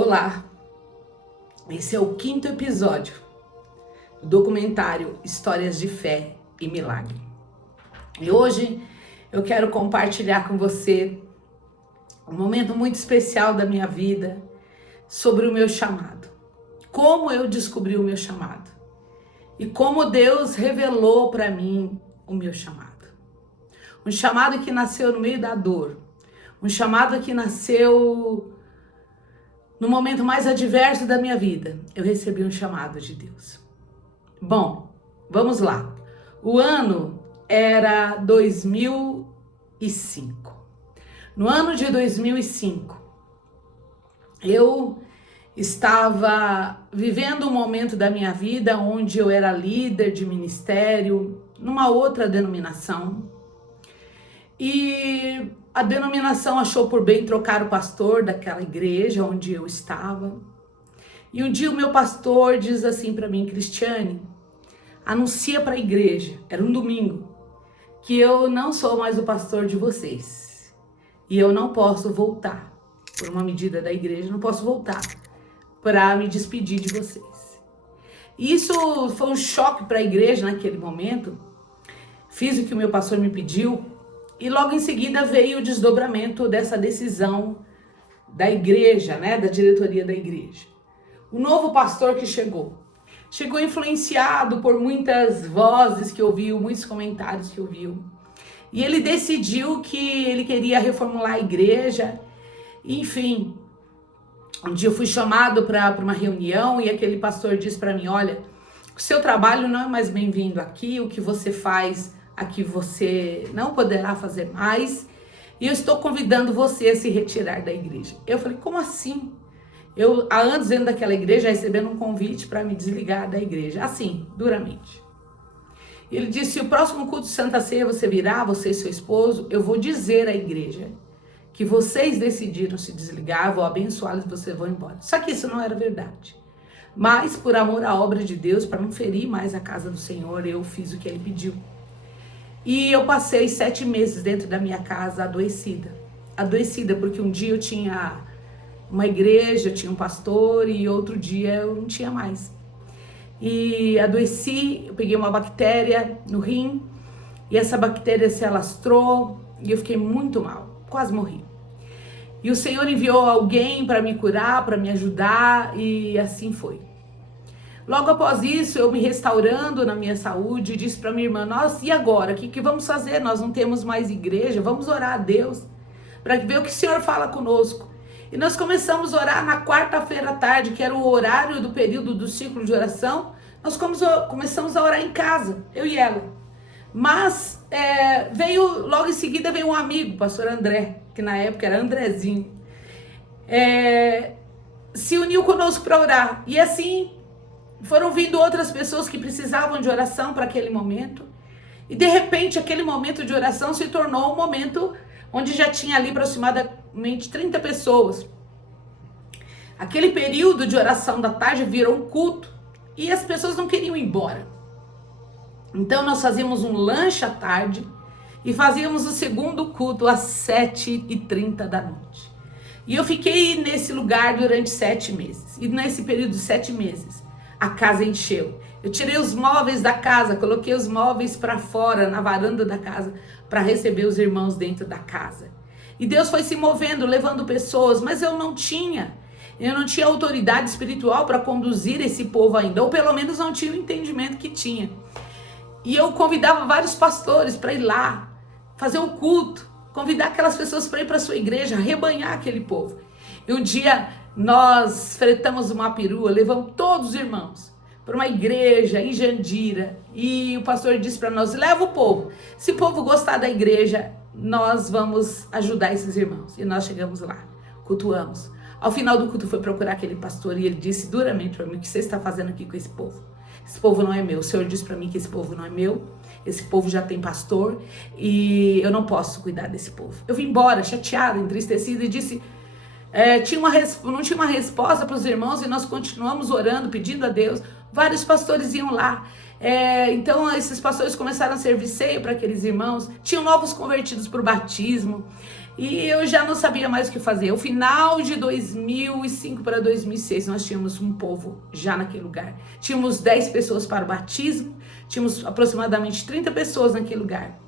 Olá, esse é o 5º episódio do documentário Histórias de Fé e Milagre. E hoje eu quero compartilhar com você um momento muito especial da minha vida sobre o meu chamado. Como eu descobri o meu chamado e como Deus revelou para mim o meu chamado. Um chamado que nasceu no meio da dor, um chamado que nasceu no momento mais adverso da minha vida. Eu recebi um chamado de Deus. Bom, vamos lá. O ano era 2005. No ano de 2005, eu estava vivendo um momento da minha vida onde eu era líder de ministério numa outra denominação. E a denominação achou por bem trocar o pastor daquela igreja onde eu estava. E um dia o meu pastor diz assim para mim: Cristiane, anuncia para a igreja, era um domingo, que eu não sou mais o pastor de vocês. E eu não posso voltar, por uma medida da igreja, não posso voltar para me despedir de vocês. E isso foi um choque para a igreja naquele momento. Fiz o que o meu pastor me pediu. E logo em seguida veio o desdobramento dessa decisão da igreja, da diretoria da igreja. O novo pastor que chegou influenciado por muitas vozes que ouviu, muitos comentários que ouviu. E ele decidiu que ele queria reformular a igreja. Enfim, um dia eu fui chamado para uma reunião e aquele pastor disse para mim: olha, o seu trabalho não é mais bem-vindo aqui, o que você faz aqui você não poderá fazer mais, e eu estou convidando você a se retirar da igreja. Eu falei: como assim? Eu, há anos dentro daquela igreja, recebendo um convite para me desligar da igreja, assim, duramente. E ele disse: se o próximo culto de Santa Ceia você virá, você e seu esposo, eu vou dizer à igreja que vocês decidiram se desligar, eu vou abençoá-los e vocês vão embora. Só que isso não era verdade. Mas, por amor à obra de Deus, para não ferir mais a casa do Senhor, eu fiz o que ele pediu. E eu passei 7 meses dentro da minha casa adoecida. Adoecida porque um dia eu tinha uma igreja, eu tinha um pastor, e outro dia eu não tinha mais. E adoeci, eu peguei uma bactéria no rim, e essa bactéria se alastrou, e eu fiquei muito mal, quase morri. E o Senhor enviou alguém para me curar, para me ajudar, e assim foi. Logo após isso, eu me restaurando na minha saúde, disse para minha irmã: nossa, e agora? O que vamos fazer? Nós não temos mais igreja, vamos orar a Deus para ver o que o Senhor fala conosco. E nós começamos a orar na quarta-feira à tarde, que era o horário do período do ciclo de oração. Nós começamos a orar em casa, eu e ela. Mas logo em seguida veio um amigo, o pastor André, que na época era Andrezinho, se uniu conosco para orar. E assim foram vindo outras pessoas que precisavam de oração para aquele momento. E de repente aquele momento de oração se tornou um momento onde já tinha ali aproximadamente 30 pessoas. Aquele período de oração da tarde virou um culto e as pessoas não queriam ir embora. Então nós fazíamos um lanche à tarde e fazíamos o segundo culto às 7h30 da noite. E eu fiquei nesse lugar durante 7 meses. E nesse período de 7 meses, a casa encheu. Eu tirei os móveis da casa, coloquei os móveis para fora, na varanda da casa, para receber os irmãos dentro da casa. E Deus foi se movendo, levando pessoas, mas eu não tinha autoridade espiritual para conduzir esse povo ainda, ou pelo menos não tinha o entendimento que tinha. E eu convidava vários pastores para ir lá, fazer o culto, convidar aquelas pessoas para ir para a sua igreja, rebanhar aquele povo. E um dia nós fretamos uma perua, levamos todos os irmãos para uma igreja em Jandira, e o pastor disse para nós: leva o povo, se o povo gostar da igreja, nós vamos ajudar esses irmãos. E nós chegamos lá, cultuamos. Ao final do culto foi procurar aquele pastor e ele disse duramente para mim: o que você está fazendo aqui com esse povo? Esse povo não é meu. O Senhor disse para mim que esse povo não é meu, esse povo já tem pastor e eu não posso cuidar desse povo. Eu vim embora chateada, entristecida, e disse... não tinha uma resposta para os irmãos, e nós continuamos orando, pedindo a Deus. Vários pastores iam lá, então esses pastores começaram a servir ceia para aqueles irmãos. Tinham novos convertidos para o batismo, E eu já não sabia mais o que fazer. O final de 2005 para 2006, nós tínhamos um povo já naquele lugar. Tínhamos 10 pessoas para o batismo, tínhamos aproximadamente 30 pessoas naquele lugar.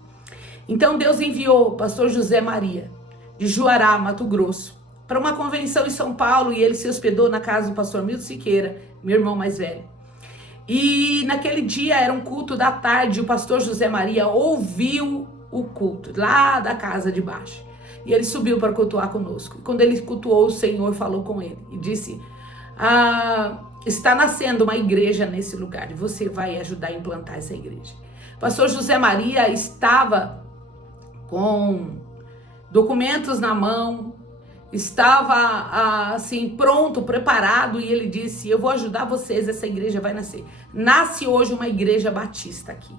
Então Deus enviou o pastor José Maria, de Juará, Mato Grosso, para uma convenção em São Paulo, e ele se hospedou na casa do pastor Milton Siqueira, meu irmão mais velho. E naquele dia era um culto da tarde, o pastor José Maria ouviu o culto lá da casa de baixo. E ele subiu para cultuar conosco. E quando ele cultuou, o Senhor falou com ele e disse: está nascendo uma igreja nesse lugar e você vai ajudar a implantar essa igreja. O pastor José Maria estava com documentos na mão, estava assim pronto, preparado, e ele disse: eu vou ajudar vocês, essa igreja vai nascer. Nasce hoje uma igreja batista aqui.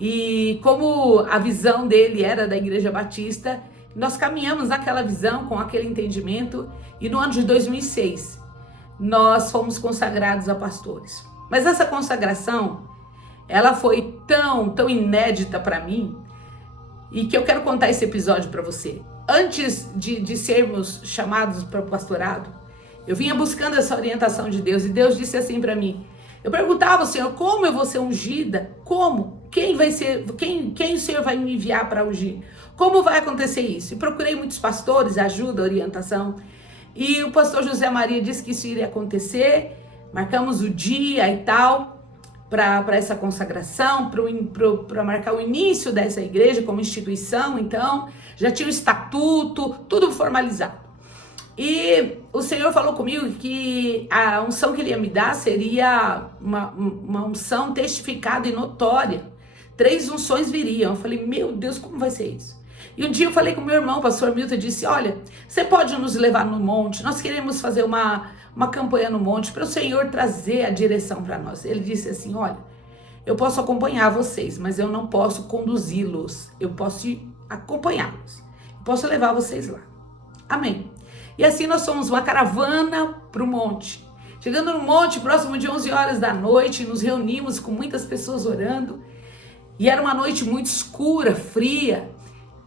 E como a visão dele era da igreja batista, nós caminhamos naquela visão, com aquele entendimento, e no ano de 2006, nós fomos consagrados a pastores. Mas essa consagração, ela foi tão inédita para mim, e que eu quero contar esse episódio para você. Antes de sermos chamados para o pastorado, eu vinha buscando essa orientação de Deus, e Deus disse assim para mim. Eu perguntava ao Senhor: como eu vou ser ungida? Como? Quem o Senhor vai me enviar para ungir? Como vai acontecer isso? E procurei muitos pastores, ajuda, orientação. E o pastor José Maria disse que isso iria acontecer. Marcamos o dia e tal, para essa consagração, para marcar o início dessa igreja como instituição. Então, já tinha o estatuto, tudo formalizado. E o Senhor falou comigo que a unção que ele ia me dar seria uma unção testificada e notória. 3 unções viriam. Eu falei: meu Deus, como vai ser isso? E um dia eu falei com meu irmão, o pastor Milton, e disse: olha, você pode nos levar no monte? Nós queremos fazer uma campanha no monte para o Senhor trazer a direção para nós. Ele disse assim: olha, eu posso acompanhar vocês, mas eu não posso conduzi-los. Eu posso acompanhá-los. Eu posso levar vocês lá. Amém. E assim nós fomos uma caravana para o monte. Chegando no monte, próximo de 11 horas da noite, nos reunimos com muitas pessoas orando. E era uma noite muito escura, fria.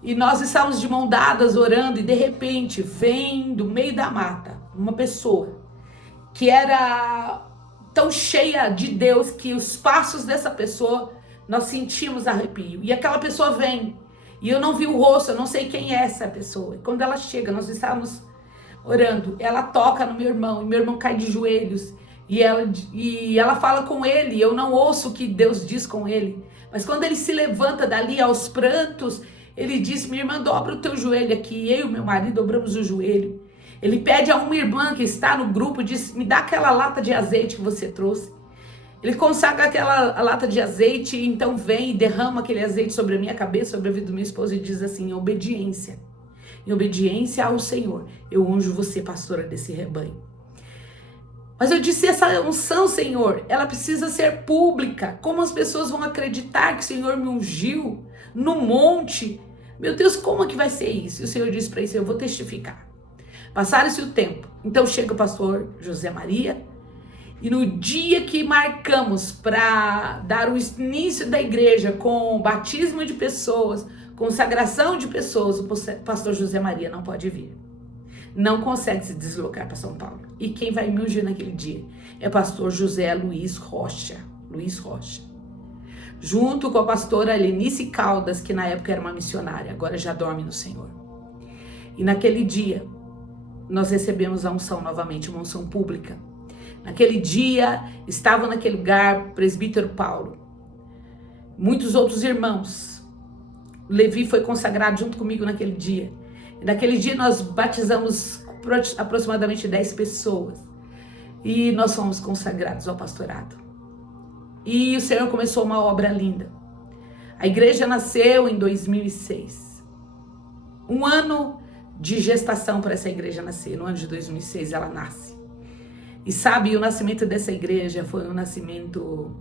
E nós estávamos de mão dadas orando, e de repente vem do meio da mata uma pessoa que era tão cheia de Deus que os passos dessa pessoa nós sentimos arrepio. E aquela pessoa vem, e eu não vi o rosto, eu não sei quem é essa pessoa. E quando ela chega, nós estávamos orando, ela toca no meu irmão, e meu irmão cai de joelhos, e ela fala com ele. Eu não ouço o que Deus diz com ele, mas quando ele se levanta dali aos prantos, ele diz: minha irmã, dobra o teu joelho aqui. Eu e meu marido dobramos o joelho. Ele pede a uma irmã que está no grupo, diz: me dá aquela lata de azeite que você trouxe. Ele consagra aquela lata de azeite, e então vem e derrama aquele azeite sobre a minha cabeça, sobre a vida do meu esposo, e diz assim: em obediência ao Senhor, eu unjo você, pastora desse rebanho. Mas eu disse: essa unção, Senhor, ela precisa ser pública. Como as pessoas vão acreditar que o Senhor me ungiu no monte? Meu Deus, como é que vai ser isso? E o Senhor disse para isso: eu vou testificar. Passaram-se o tempo. Então chega o pastor José Maria, e no dia que marcamos para dar o início da igreja com o batismo de pessoas, consagração de pessoas, o pastor José Maria não pode vir. Não consegue se deslocar para São Paulo. E quem vai me ungir naquele dia é o pastor José Luiz Rocha. Junto com a pastora Lenice Caldas, que na época era uma missionária, agora já dorme no Senhor. E naquele dia, nós recebemos a unção novamente, uma unção pública. Naquele dia, estava naquele lugar o presbítero Paulo, muitos outros irmãos. Levi foi consagrado junto comigo naquele dia. E naquele dia nós batizamos aproximadamente 10 pessoas. E nós fomos consagrados ao pastorado. E o Senhor começou uma obra linda. A igreja nasceu em 2006. Um ano de gestação para essa igreja nascer. No ano de 2006 ela nasce. E sabe, o nascimento dessa igreja foi um nascimento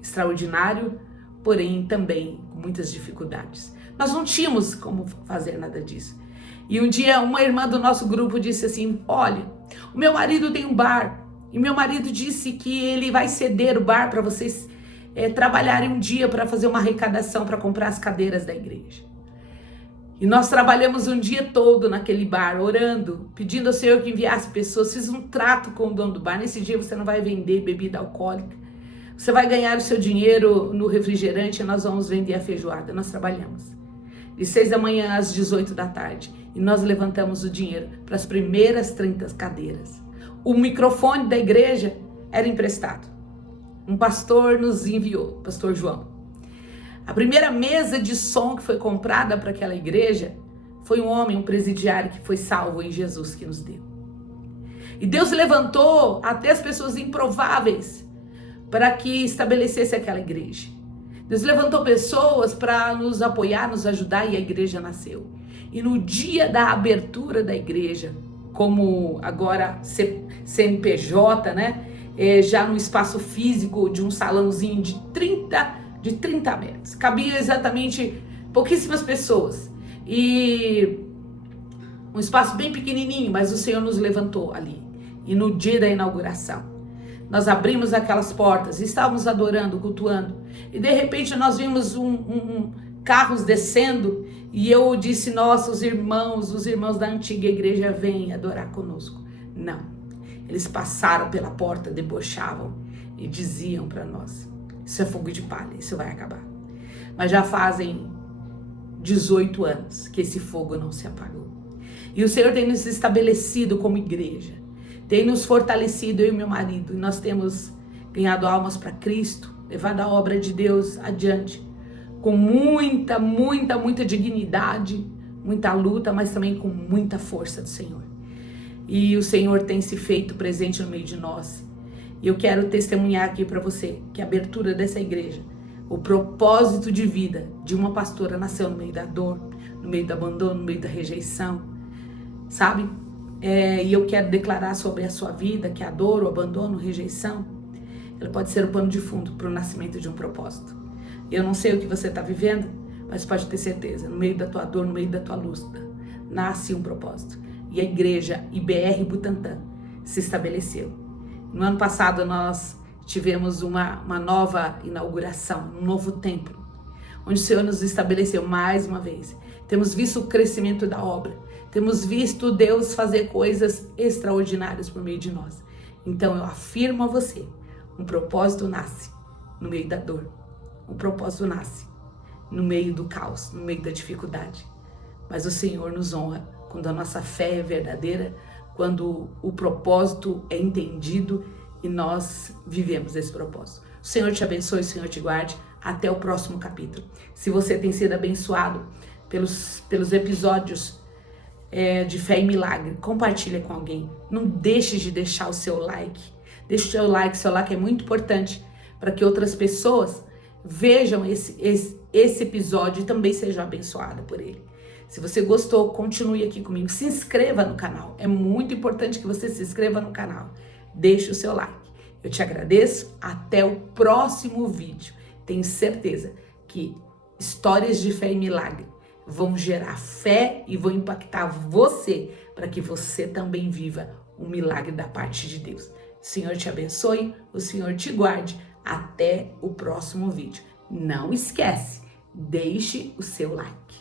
extraordinário, porém também com muitas dificuldades. Nós não tínhamos como fazer nada disso. E um dia uma irmã do nosso grupo disse assim: olha, o meu marido tem um bar, e meu marido disse que ele vai ceder o bar para vocês trabalharem um dia para fazer uma arrecadação para comprar as cadeiras da igreja. E nós trabalhamos um dia todo naquele bar, orando, pedindo ao Senhor que enviasse pessoas. Fiz um trato com o dono do bar. Nesse dia você não vai vender bebida alcoólica. Você vai ganhar o seu dinheiro no refrigerante e nós vamos vender a feijoada. Nós trabalhamos de 6 da manhã às 18 da tarde. E nós levantamos o dinheiro para as primeiras 30 cadeiras. O microfone da igreja era emprestado. Um pastor nos enviou, pastor João. A primeira mesa de som que foi comprada para aquela igreja foi um homem, um presidiário que foi salvo em Jesus que nos deu. E Deus levantou até as pessoas improváveis para que estabelecesse aquela igreja. Deus levantou pessoas para nos apoiar, nos ajudar e a igreja nasceu. E no dia da abertura da igreja, como agora CNPJ, né? Já no espaço físico de um salãozinho de 30 metros. Cabia exatamente pouquíssimas pessoas. E um espaço bem pequenininho, mas o Senhor nos levantou ali. E no dia da inauguração, nós abrimos aquelas portas, estávamos adorando, cultuando. E de repente nós vimos carros descendo. E eu disse, nossa, os irmãos da antiga igreja vêm adorar conosco. Não. Eles passaram pela porta, debochavam e diziam para nós, isso é fogo de palha, isso vai acabar. Mas já fazem 18 anos que esse fogo não se apagou. E o Senhor tem nos estabelecido como igreja, tem nos fortalecido, eu e meu marido, e nós temos ganhado almas para Cristo, levado a obra de Deus adiante, com muita dignidade, muita luta, mas também com muita força do Senhor. E o Senhor tem se feito presente no meio de nós. E eu quero testemunhar aqui para você que a abertura dessa igreja, o propósito de vida de uma pastora nasceu no meio da dor, no meio do abandono, no meio da rejeição, sabe? E eu quero declarar sobre a sua vida que a dor, o abandono, a rejeição, ela pode ser o pano de fundo para o nascimento de um propósito. Eu não sei o que você está vivendo, mas pode ter certeza, no meio da tua dor, no meio da tua luta, nasce um propósito. E a igreja IBR Butantã se estabeleceu. No ano passado nós tivemos uma nova inauguração, um novo templo, onde o Senhor nos estabeleceu mais uma vez. Temos visto o crescimento da obra, temos visto Deus fazer coisas extraordinárias por meio de nós. Então eu afirmo a você, um propósito nasce no meio da dor, um propósito nasce no meio do caos, no meio da dificuldade. Mas o Senhor nos honra quando a nossa fé é verdadeira, quando o propósito é entendido e nós vivemos esse propósito. O Senhor te abençoe, o Senhor te guarde. Até o próximo capítulo. Se você tem sido abençoado pelos episódios de Fé e Milagre, compartilha com alguém. Não deixe de deixar o seu like. Deixe o seu like é muito importante para que outras pessoas vejam esse episódio e também sejam abençoadas por ele. Se você gostou, continue aqui comigo. Se inscreva no canal. É muito importante que você se inscreva no canal. Deixe o seu like. Eu te agradeço. Até o próximo vídeo. Tenho certeza que histórias de fé e milagre vão gerar fé e vão impactar você para que você também viva um milagre da parte de Deus. O Senhor te abençoe, o Senhor te guarde. Até o próximo vídeo. Não esquece, deixe o seu like.